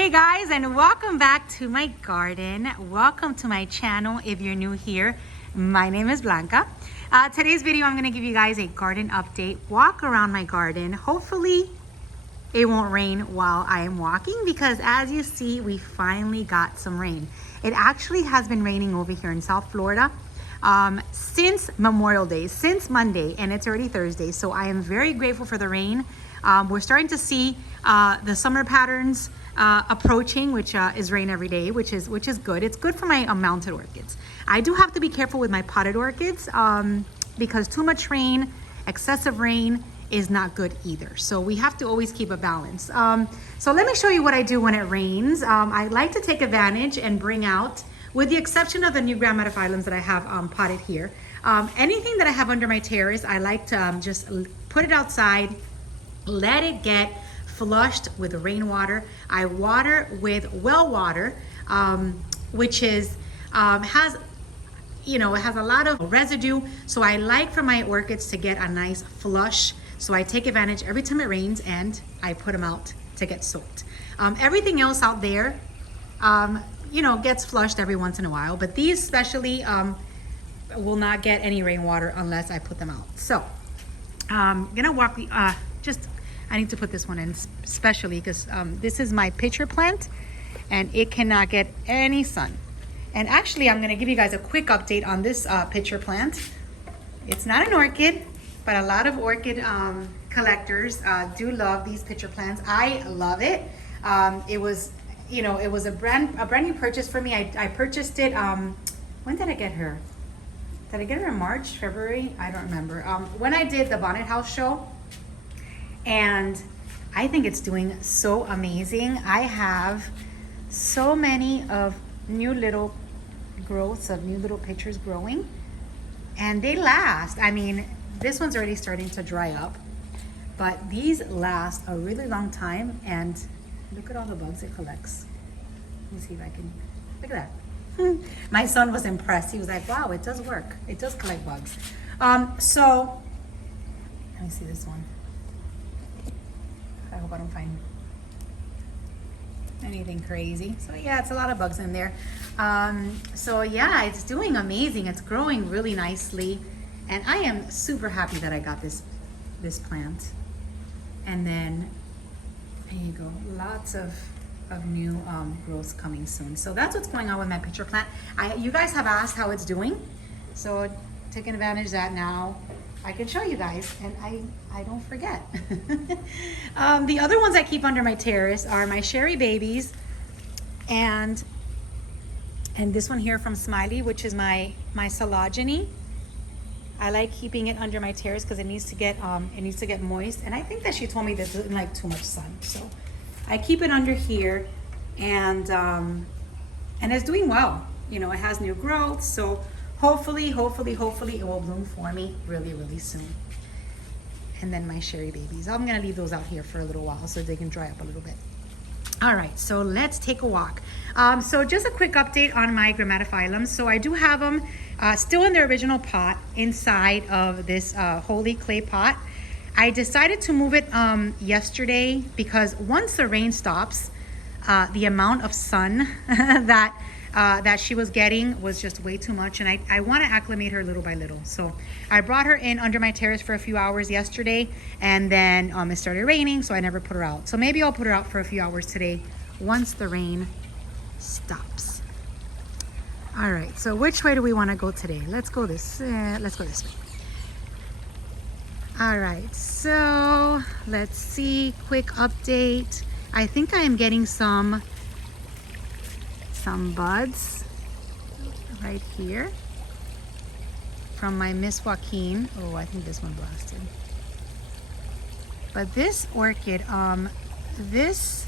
Hey guys, and welcome back to my garden. Welcome to my channel if you're new here. My name is Blanca. Today's video I'm going to give you guys a garden update, walk around my garden. Hopefully it won't rain while I am walking because as you see we finally got some rain. It actually has been raining over here in South Florida since Memorial Day, since Monday, and it's already Thursday, so I am very grateful for the rain. We're starting to see the summer patterns approaching, which is rain every day, which is good. It's good for my mounted orchids. I do have to be careful with my potted orchids because too much rain, excessive rain is not good either. So we have to always keep a balance. So let me show you what I do when it rains. I like to take advantage and bring out, with the exception of the new Grammatophyllums that I have potted here, anything that I have under my terrace, I like to just put it outside, let it get flushed with rainwater. I water with well water, which is has a lot of residue. So I like for my orchids to get a nice flush. So I take advantage every time it rains and I put them out to get soaked. Everything else out there, gets flushed every once in a while, but these especially will not get any rainwater unless I put them out. So I'm gonna walk I need to put this one in especially because this is my pitcher plant and it cannot get any sun. And actually, I'm going to give you guys a quick update on this pitcher plant. It's not an orchid, but a lot of orchid collectors do love these pitcher plants. I love it. It was a brand new purchase for me. I purchased it. When did I get her? Did I get her in March, February? I don't remember. When I did the Bonnet House show. And I think it's doing so amazing. I have so many of new little growths of new little pitchers growing and they last. I mean, this one's already starting to dry up, but these last a really long time. And look at all the bugs it collects. Let me see if I can, look at that. My son was impressed. He was like, wow, it does work. It does collect bugs. So let me see this one. I hope I don't find anything crazy. So yeah, it's a lot of bugs in there. So yeah, it's doing amazing. It's growing really nicely. And I am super happy that I got this plant. And then, there you go, lots of new growths coming soon. So that's what's going on with my pitcher plant. You guys have asked how it's doing. So taking advantage of that now, I can show you guys, and I don't forget. The other ones I keep under my terrace are my Sherry Babies, and this one here from Smiley, which is my Sologeny. I like keeping it under my terrace because it needs to get moist, and I think that she told me that it doesn't like too much sun, so I keep it under here, and it's doing well. It has new growth, so hopefully it will bloom for me really, really soon. And then my Sherry Babies. I'm gonna leave those out here for a little while so they can dry up a little bit. All right, so let's take a walk. So just a quick update on my Grammatophyllum. So I do have them still in their original pot inside of this holy clay pot. I decided to move it yesterday because once the rain stops, the amount of sun that she was getting was just way too much, and I want to acclimate her little by little. So I brought her in under my terrace for a few hours yesterday, and then it started raining, so I never put her out. So maybe I'll put her out for a few hours today once the rain stops. All right, so which way do we want to go today? Let's go this way. All right, so let's see, quick update. I think I am getting some buds right here from my Miss Joaquin. Oh, I think this one blasted. But this orchid, this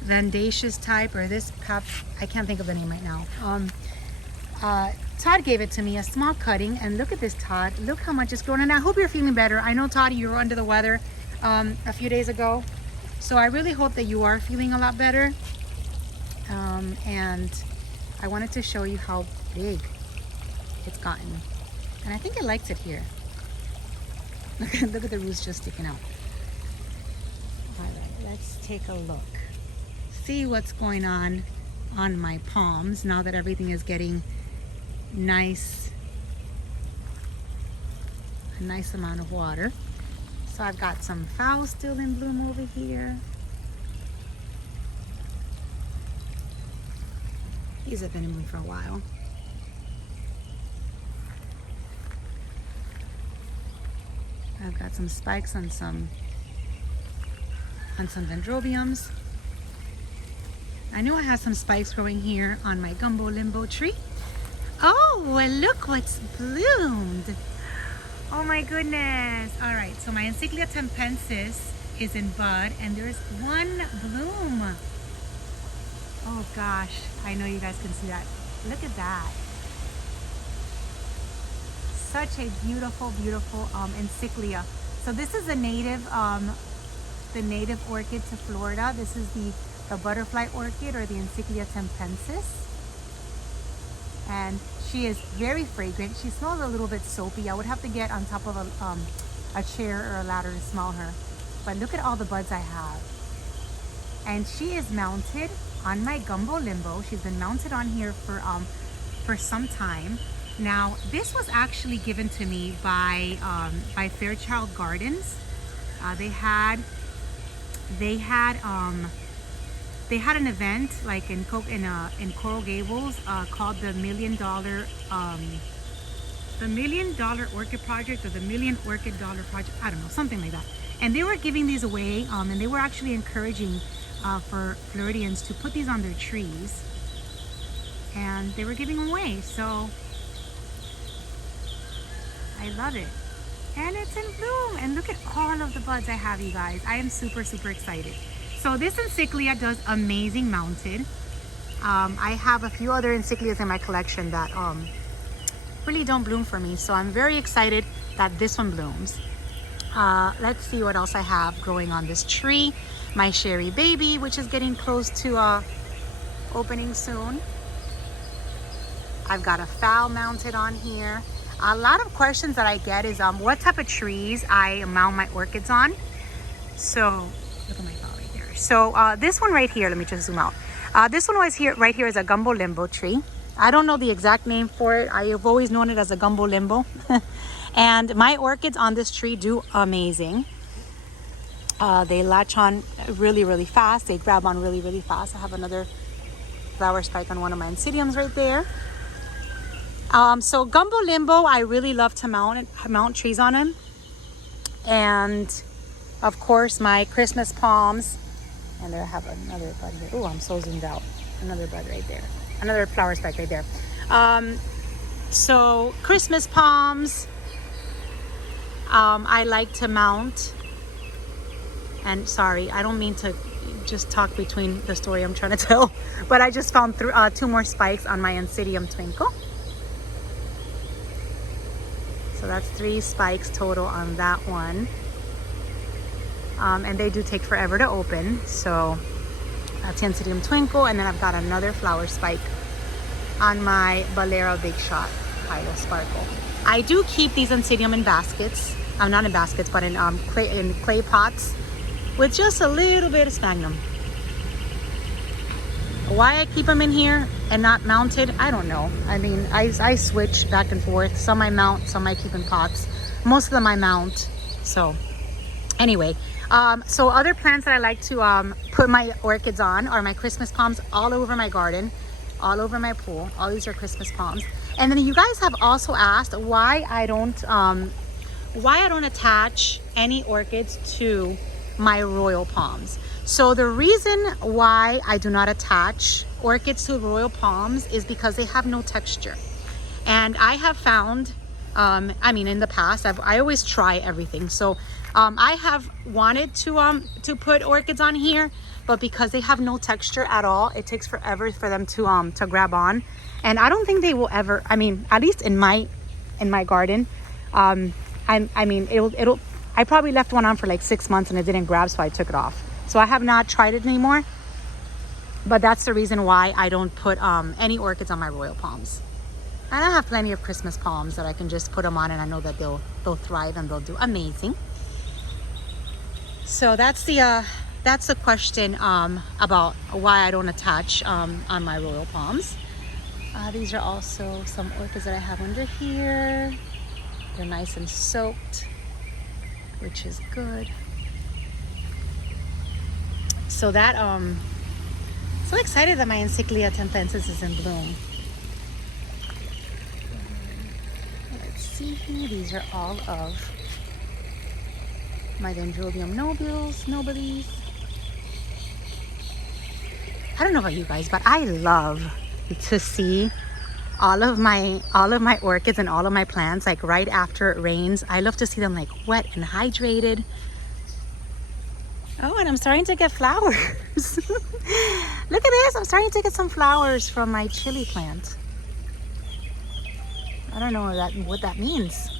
Vendacious type, or this I can't think of the name right now. Todd gave it to me, a small cutting, and look at this, Todd. Look how much it's grown, and I hope you're feeling better. I know, Todd, you were under the weather a few days ago, so I really hope that you are feeling a lot better. And I wanted to show you how big it's gotten, and I think it likes it here. Look at the roots just sticking out. All right, let's take a look. see what's going on my palms now that everything is getting nice, a nice amount of water. So I've got some phals still in bloom over here. These have been in bloom for a while. I've got some spikes on some dendrobiums. I know I have some spikes growing here on my Gumbo Limbo tree. Oh, well, look what's bloomed. Oh my goodness. All right, so my Encyclia tempensis is in bud and there's one bloom. Oh gosh, I know you guys can see that. Look at that. Such a beautiful, beautiful Encyclia. So this is the native orchid to Florida. This is the butterfly orchid, or the Encyclia tempensis. And she is very fragrant. She smells a little bit soapy. I would have to get on top of a chair or a ladder to smell her. But look at all the buds I have. And she is mounted on my Gumbo Limbo. She's been mounted on here for some time. Now, this was actually given to me by Fairchild Gardens. They had an event like in Coral Gables called the $1 million Orchid Project, or the $1 Orchid Project. I don't know, something like that. And they were giving these away, and they were actually encouraging for Floridians to put these on their trees, and they were giving them away. So I love it, and it's in bloom. And look at all of the buds I have, you guys. I am super, super excited. So this Encyclia does amazing mounted. I have a few other Encyclias in my collection that really don't bloom for me, so I'm very excited that this one blooms. Let's see what else I have growing on this tree. My Sherry Baby, which is getting close to opening soon. I've got a phal mounted on here. A lot of questions that I get is what type of trees I mount my orchids on. So look at my phal right there. So this one right here, let me just zoom out. This one right here is a Gumbo Limbo tree. I don't know the exact name for it. I have always known it as a Gumbo Limbo. And my orchids on this tree do amazing. They latch on really, really fast. They grab on really, really fast. I have another flower spike on one of my Oncidiums right there. So Gumbo Limbo, I really love to mount trees on them. And of course my Christmas palms. And there I have another bud here. Oh, I'm so zoomed out. Another bud right there. Another flower spike right there. So Christmas palms, I like to mount. And sorry, I don't mean to just talk between the story I'm trying to tell, but I just found two more spikes on my Oncidium Twinkle. So that's 3 spikes total on that one. And they do take forever to open. So that's Oncidium Twinkle, and then I've got another flower spike on my Balera Big Shot Hyla Sparkle. I do keep these Oncidium in baskets. Not in baskets, but in clay pots with just a little bit of sphagnum. Why I keep them in here and not mounted, I don't know. I mean, I switch back and forth. Some I mount, some I keep in pots. Most of them I mount. So anyway, so other plants that I like to put my orchids on are my Christmas palms all over my garden, all over my pool. All these are Christmas palms. And then you guys have also asked why I don't attach any orchids to my royal palms. So the reason why I do not attach orchids to royal palms is because they have no texture. And I have found, I mean, in the past, I always try everything. So I have wanted to put orchids on here, but because they have no texture at all, it takes forever for them to grab on. And I don't think they will ever, I mean, at least in my garden, I probably left one on for like 6 months and it didn't grab, so I took it off. So I have not tried it anymore, but that's the reason why I don't put any orchids on my royal palms. And I have plenty of Christmas palms that I can just put them on, and I know that they'll thrive and they'll do amazing. So that's the that's the question about why I don't attach on my royal palms. These are also some orchids that I have under here. They're nice and soaked, which is good. So that so excited that my Encyclia tenpensis is in bloom. Let's see here. These are all of my Dendrobium nobilis. I don't know about you guys, but I love to see all of my orchids and all of my plants like right after it rains. I love to see them like wet and hydrated. Oh, and I'm starting to get flowers. Look at this. I'm starting to get some flowers from my chili plant. I don't know what that means.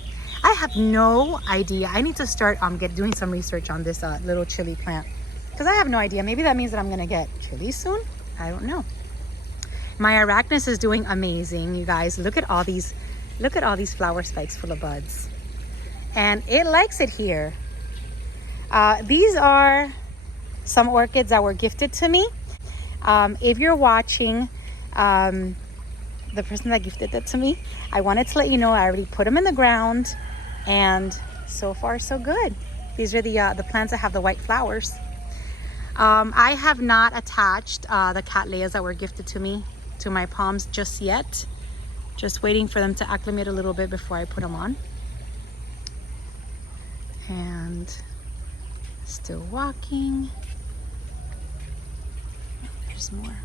I have no idea. I need to start doing some research on this little chili plant because I have no idea. Maybe that means that I'm gonna get chili soon. I don't know. My arachnus is doing amazing, you guys. Look at all these flower spikes full of buds, and it likes it here. These are some orchids that were gifted to me. If you're watching, the person that gifted it to me, I wanted to let you know I already put them in the ground, and so far so good. These are the plants that have the white flowers. I have not attached the cattleyas that were gifted to me to my palms just yet. Just waiting for them to acclimate a little bit before I put them on. And still walking. There's more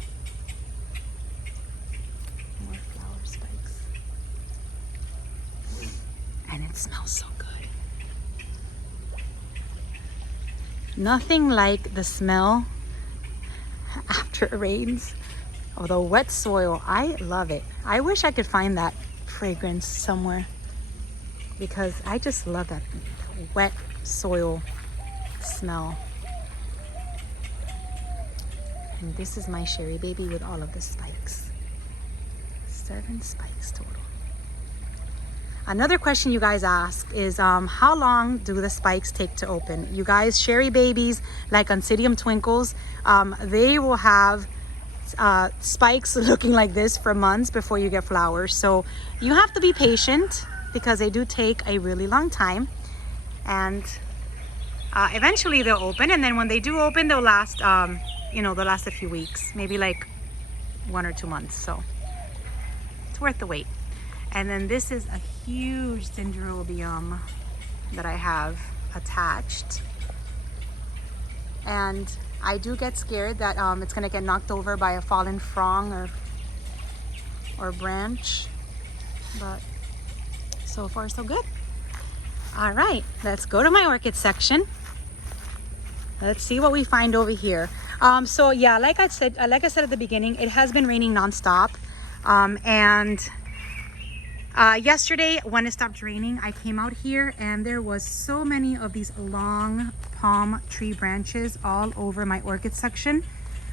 flower spikes. And it smells so good. Nothing like the smell after it rains. Although wet soil, I love it. I wish I could find that fragrance somewhere because I just love that wet soil smell. And this is my Sherry baby with all of the spikes. 7 spikes total. Another question you guys ask is how long do the spikes take to open? You guys, Sherry babies like Oncidium twinkles, they will have spikes looking like this for months before you get flowers. So you have to be patient because they do take a really long time. And eventually they'll open, and then when they do open, they'll last they'll last a few weeks, maybe like 1 or 2 months. So it's worth the wait. And then this is a huge Dendrobium that I have attached, and I do get scared that it's gonna get knocked over by a fallen frond or branch, but so far so good. All right, let's go to my orchid section. Let's see what we find over here. So yeah, like I said at the beginning, it has been raining nonstop, and yesterday when it stopped raining, I came out here and there was so many of these long palm tree branches all over my orchid section.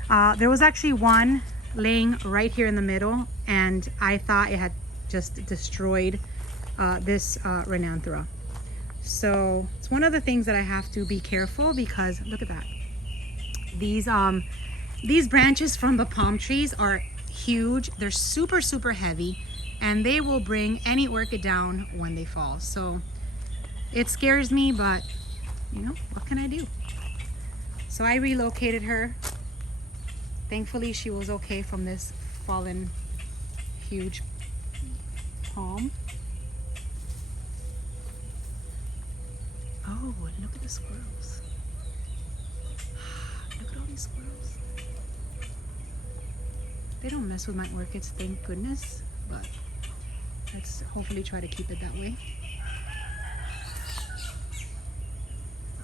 There was actually one laying right here in the middle, and I thought it had just destroyed this Renanthera. So it's one of the things that I have to be careful because look at that. These branches from the palm trees are huge. They're super, super heavy, and they will bring any orchid down when they fall. So it scares me, but you know, what can I do? So I relocated her. Thankfully, she was okay from this fallen huge palm. Oh, and look at the squirrels. Look at all these squirrels. They don't mess with my orchids, thank goodness, but let's hopefully try to keep it that way.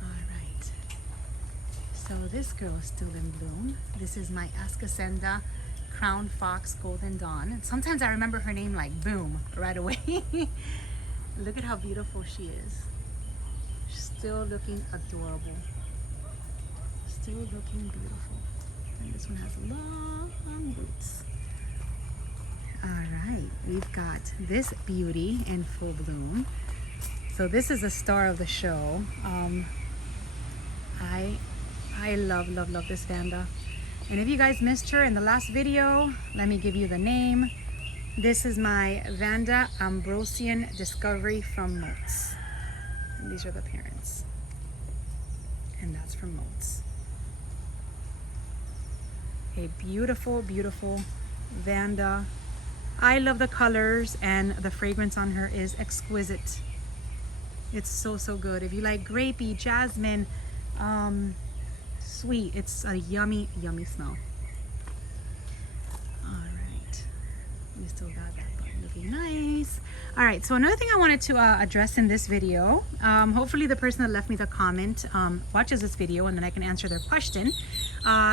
Alright, so this girl is still in bloom. This is my Ascocenda Crown Fox Golden Dawn. And sometimes I remember her name like boom, right away. Look at how beautiful she is. She's still looking adorable. Still looking beautiful. And this one has long roots. All right, we've got this beauty in full bloom. So this is a star of the show. I I love, love, love this Vanda. And if you guys missed her in the last video, let me give you the name. This is my Vanda Ambrosian Discovery from Moats. And these are the parents. And that's from Moats. A beautiful, beautiful Vanda. I love the colors, and the fragrance on her is exquisite. It's so, so good. If you like grapey, jasmine, sweet, it's a yummy, yummy smell. All right, we still got that button looking nice. All right, so another thing I wanted to address in this video, hopefully the person that left me the comment watches this video and then I can answer their question.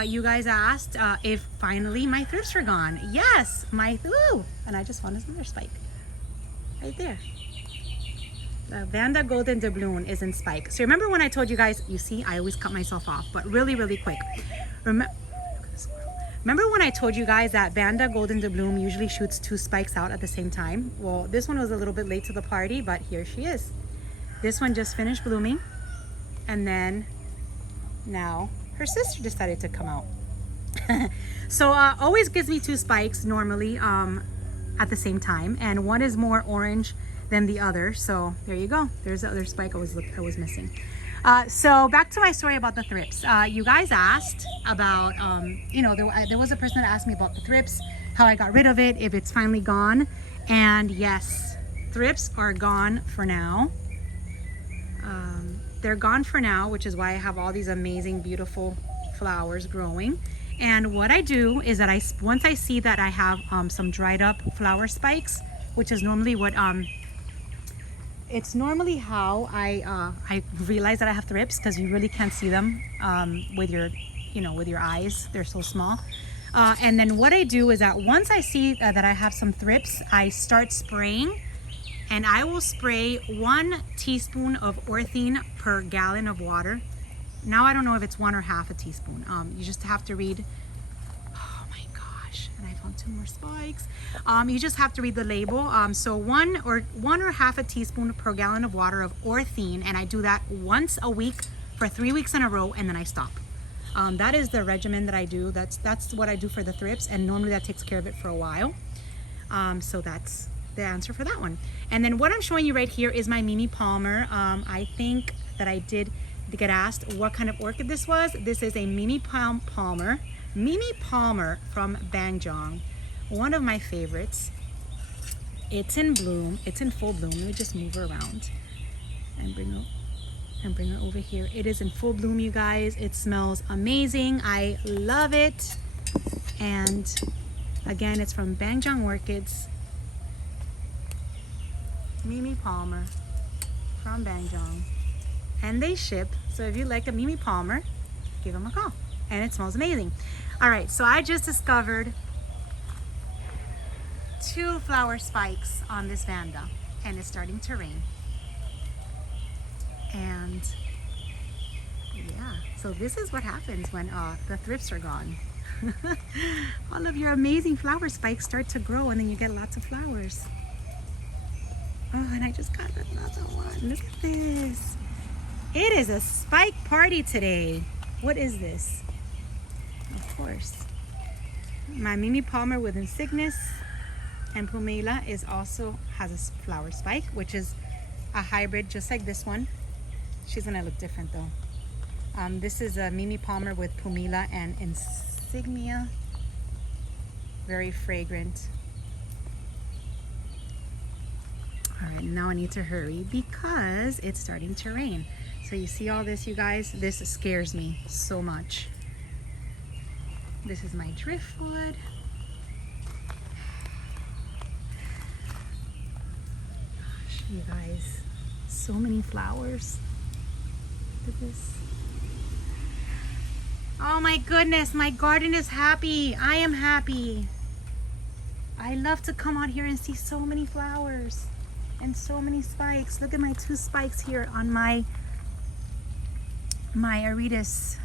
You guys asked if finally my thrips were gone. Yes, ooh, and I just found another spike right there. The Vanda Golden Doubloon is in spike. So remember when I told you guys, you see, I always cut myself off, but really, really quick. Remember when I told you guys that Vanda Golden Doubloon usually shoots 2 spikes out at the same time? Well, this one was a little bit late to the party, but here she is. This one just finished blooming, and then now her sister decided to come out. So always gives me 2 spikes normally at the same time, and one is more orange than the other. So there you go. There's the other spike I was missing. So back to my story about the thrips. You guys asked about, you know, there was a person that asked me about the thrips, how I got rid of it, if it's finally gone. And yes, thrips are gone for now. They're gone for now, which is why I have all these amazing, beautiful flowers growing. And what I do is that once I see that I have some dried up flower spikes, which is normally what it's normally how I realize that I have thrips, because you really can't see them with your eyes. They're so small. And then what I do is that once I see that I have some thrips, I start spraying, and I will spray 1 teaspoon of orthene per gallon of water. Now I don't know if it's 1 or half a teaspoon. You just have to read. Oh my gosh! And I found 2 more spikes. You just have to read the label. So 1 or half a teaspoon per gallon of water of orthene, and I do that once a week for 3 weeks in a row, and then I stop. That is the regimen that I do. That's what I do for the thrips, and normally that takes care of it for a while. So that's the answer for that one. And then what I'm showing you right here is my Mimi Palmer. I think that I did get asked what kind of orchid this was. This is a Mimi Palmer from Bangjong. One of my favorites. It's in bloom. It's in full bloom. Let me just move her around and bring her over here. It is in full bloom, you guys. It smells amazing. I love it. And again, it's from Bangjong Orchids. Mimi Palmer from Bangjong. And they ship. So if you like a Mimi Palmer, give them a call. And it smells amazing. All right, so I just discovered 2 flower spikes on this Vanda, and it's starting to rain. And yeah, so this is what happens when the thrips are gone. All of your amazing flower spikes start to grow, and then you get lots of flowers. Oh, and I just got another one. Look at this. It is a spike party today. What is this? Of course, my Mimi Palmer with Insignis and Pumila has a flower spike, which is a hybrid just like this one. She's gonna look different though. This is a Mimi Palmer with Pumila and Insignia. Very fragrant. All right, now I need to hurry because it's starting to rain. So you see all this, you guys? This scares me so much. This is my driftwood. Gosh, you guys, so many flowers. Look at this. Oh my goodness, my garden is happy. I am happy. I love to come out here and see so many flowers and so many spikes. Look at my 2 spikes here on my Aretas.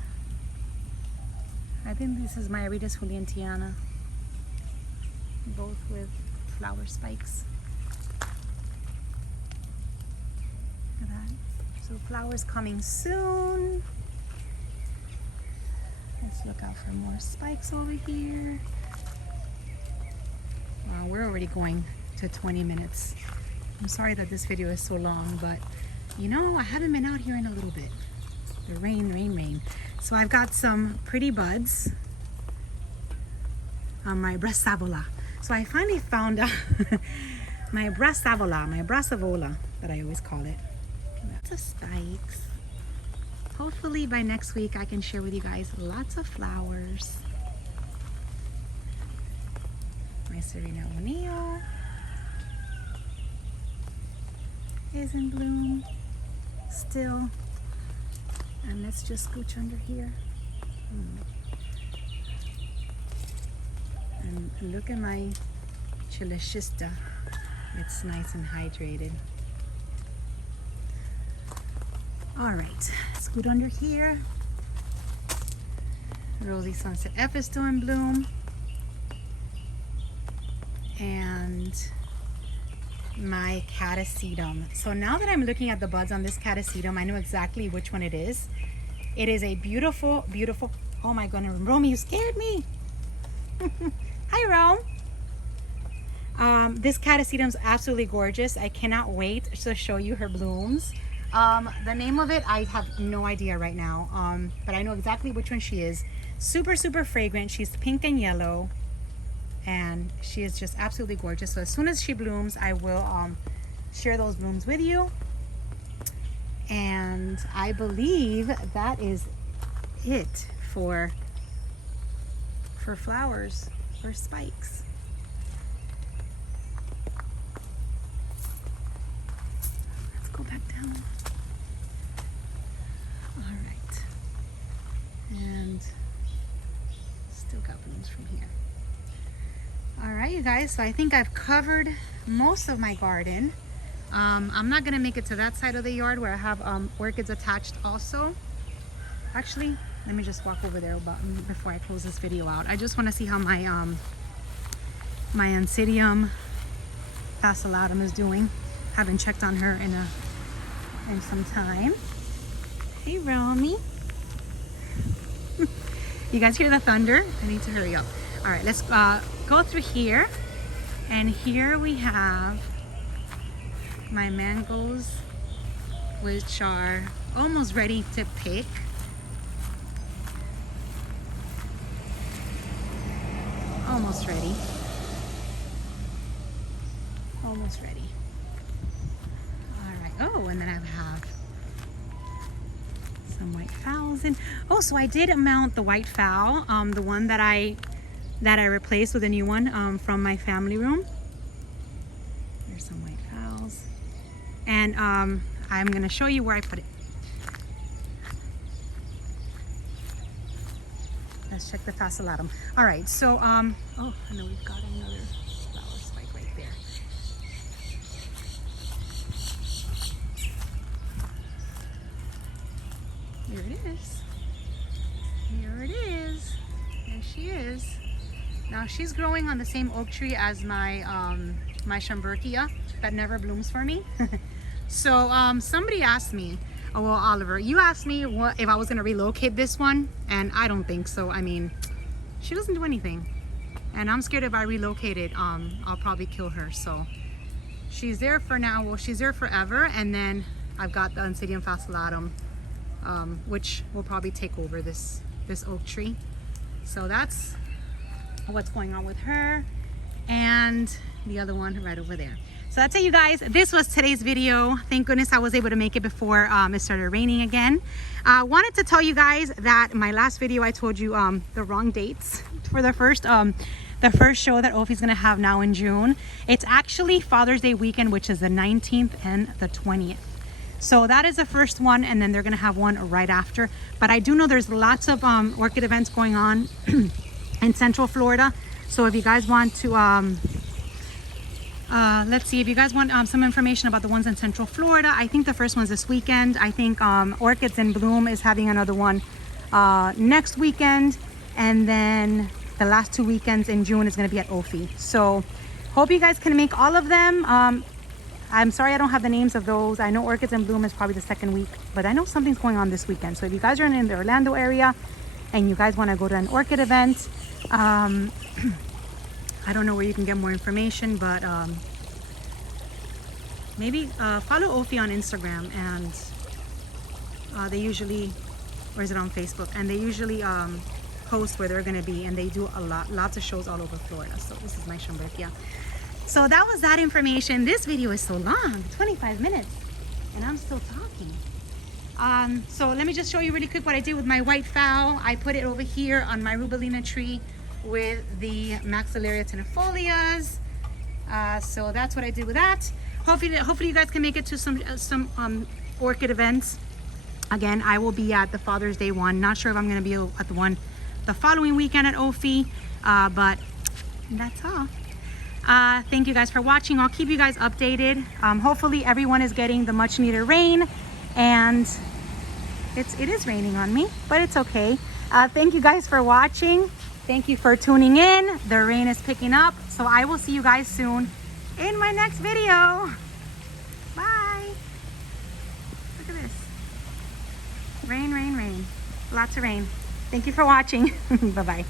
I think this is my Aretas Julientiana. Both with flower spikes. Look at that. So flowers coming soon. Let's look out for more spikes over here. Wow, we're already going to 20 minutes. I'm sorry that this video is so long, but you know, I haven't been out here in a little bit. The rain. So I've got some pretty buds on my brassavola. So I finally found out my brassavola that I always call it. Lots of spikes. Hopefully by next week I can share with you guys lots of flowers. My Serena O'Neill is in bloom still. And let's just scooch under here. And look at my Chilichista. It's nice and hydrated. All right, scoot under here. Rosy Sunset F is still in bloom. And my catasetum. So now that I'm looking at the buds on this catasetum, I know exactly which one it is. It is a beautiful, beautiful, oh my goodness, Romy, you scared me. Hi, Rome. This catasetum is absolutely gorgeous. I cannot wait to show you her blooms. The name of it, I have no idea right now, but I know exactly which one she is. Super, super fragrant. She's pink and yellow, and she is just absolutely gorgeous. So as soon as she blooms, I will share those blooms with you. And I believe that is it for flowers, for spikes. Let's go back down. All right. And still got blooms from here. All right, you guys, so I think I've covered most of my garden. I'm not gonna make it to that side of the yard where I have orchids attached also. Actually, let me just walk over there before I close this video out. I just want to see how my my Oncidium fascillatum is doing. Haven't checked on her in some time. Hey, Romy. You guys hear the thunder? I need to hurry up. All right, let's go through here. And here we have my mangoes, which are almost ready to pick. Almost ready. Almost ready. All right. Oh, and then I have some white fowls in. Oh, so I did mount the white fowl, the one that I replaced with a new one from my family room. There's some white fowls, and I'm gonna show you where I put it. Let's check the fascillatum. All right, so oh, I know we've got another flower spike right there. Here it is. Here it is. There she is. Now she's growing on the same oak tree as my my Schomburgkia that never blooms for me. So somebody asked me, oh, well, Oliver, you asked me if I was gonna relocate this one, and I don't think so. I mean, she doesn't do anything, and I'm scared if I relocate it, I'll probably kill her. So she's there for now. Well, she's there forever, and then I've got the Oncidium fascillatum, which will probably take over this oak tree. So that's what's going on with her, and the other one right over there. So that's it, you guys. This was today's video. Thank goodness I was able to make it before it started raining again. I wanted to tell you guys that my last video I told you the wrong dates for the first show that Ophi's gonna have now in June. It's actually Father's Day weekend, which is the 19th and the 20th. So that is the first one, and then they're gonna have one right after. But I do know there's lots of orchid events going on in Central Florida. So if you guys want to let's see, if you guys want some information about the ones in Central Florida, I think the first one's this weekend. I think Orchids in Bloom is having another one next weekend, and then the last 2 weekends in June is going to be at Ophi. So hope you guys can make all of them. I'm sorry I don't have the names of those. I know Orchids in Bloom is probably the second week, but I know something's going on this weekend. So if you guys are in the Orlando area, and you guys want to go to an orchid event, I don't know where you can get more information, but maybe follow Ophi on Instagram, and they usually, or is it on Facebook? And they usually post where they're going to be, and they do lots of shows all over Florida. So this is my Shambrekia. So that was that information. This video is so long, 25 minutes, and I'm still talking. So let me just show you really quick what I did with my white fowl. I put it over here on my rubellina tree with the Maxillaria tenifolias. So that's what I did with that. Hopefully you guys can make it to some orchid events. Again, I will be at the Father's Day one. Not sure if I'm going to be at the one the following weekend at Ophi, but that's all. Thank you guys for watching. I'll keep you guys updated. Hopefully everyone is getting the much needed rain, and it is raining on me, but it's okay. Thank you guys for watching. Thank you for tuning in. The rain is picking up, so I will see you guys soon in my next video. Bye. Look at this. Rain, rain, rain. Lots of rain. Thank you for watching. Bye-bye.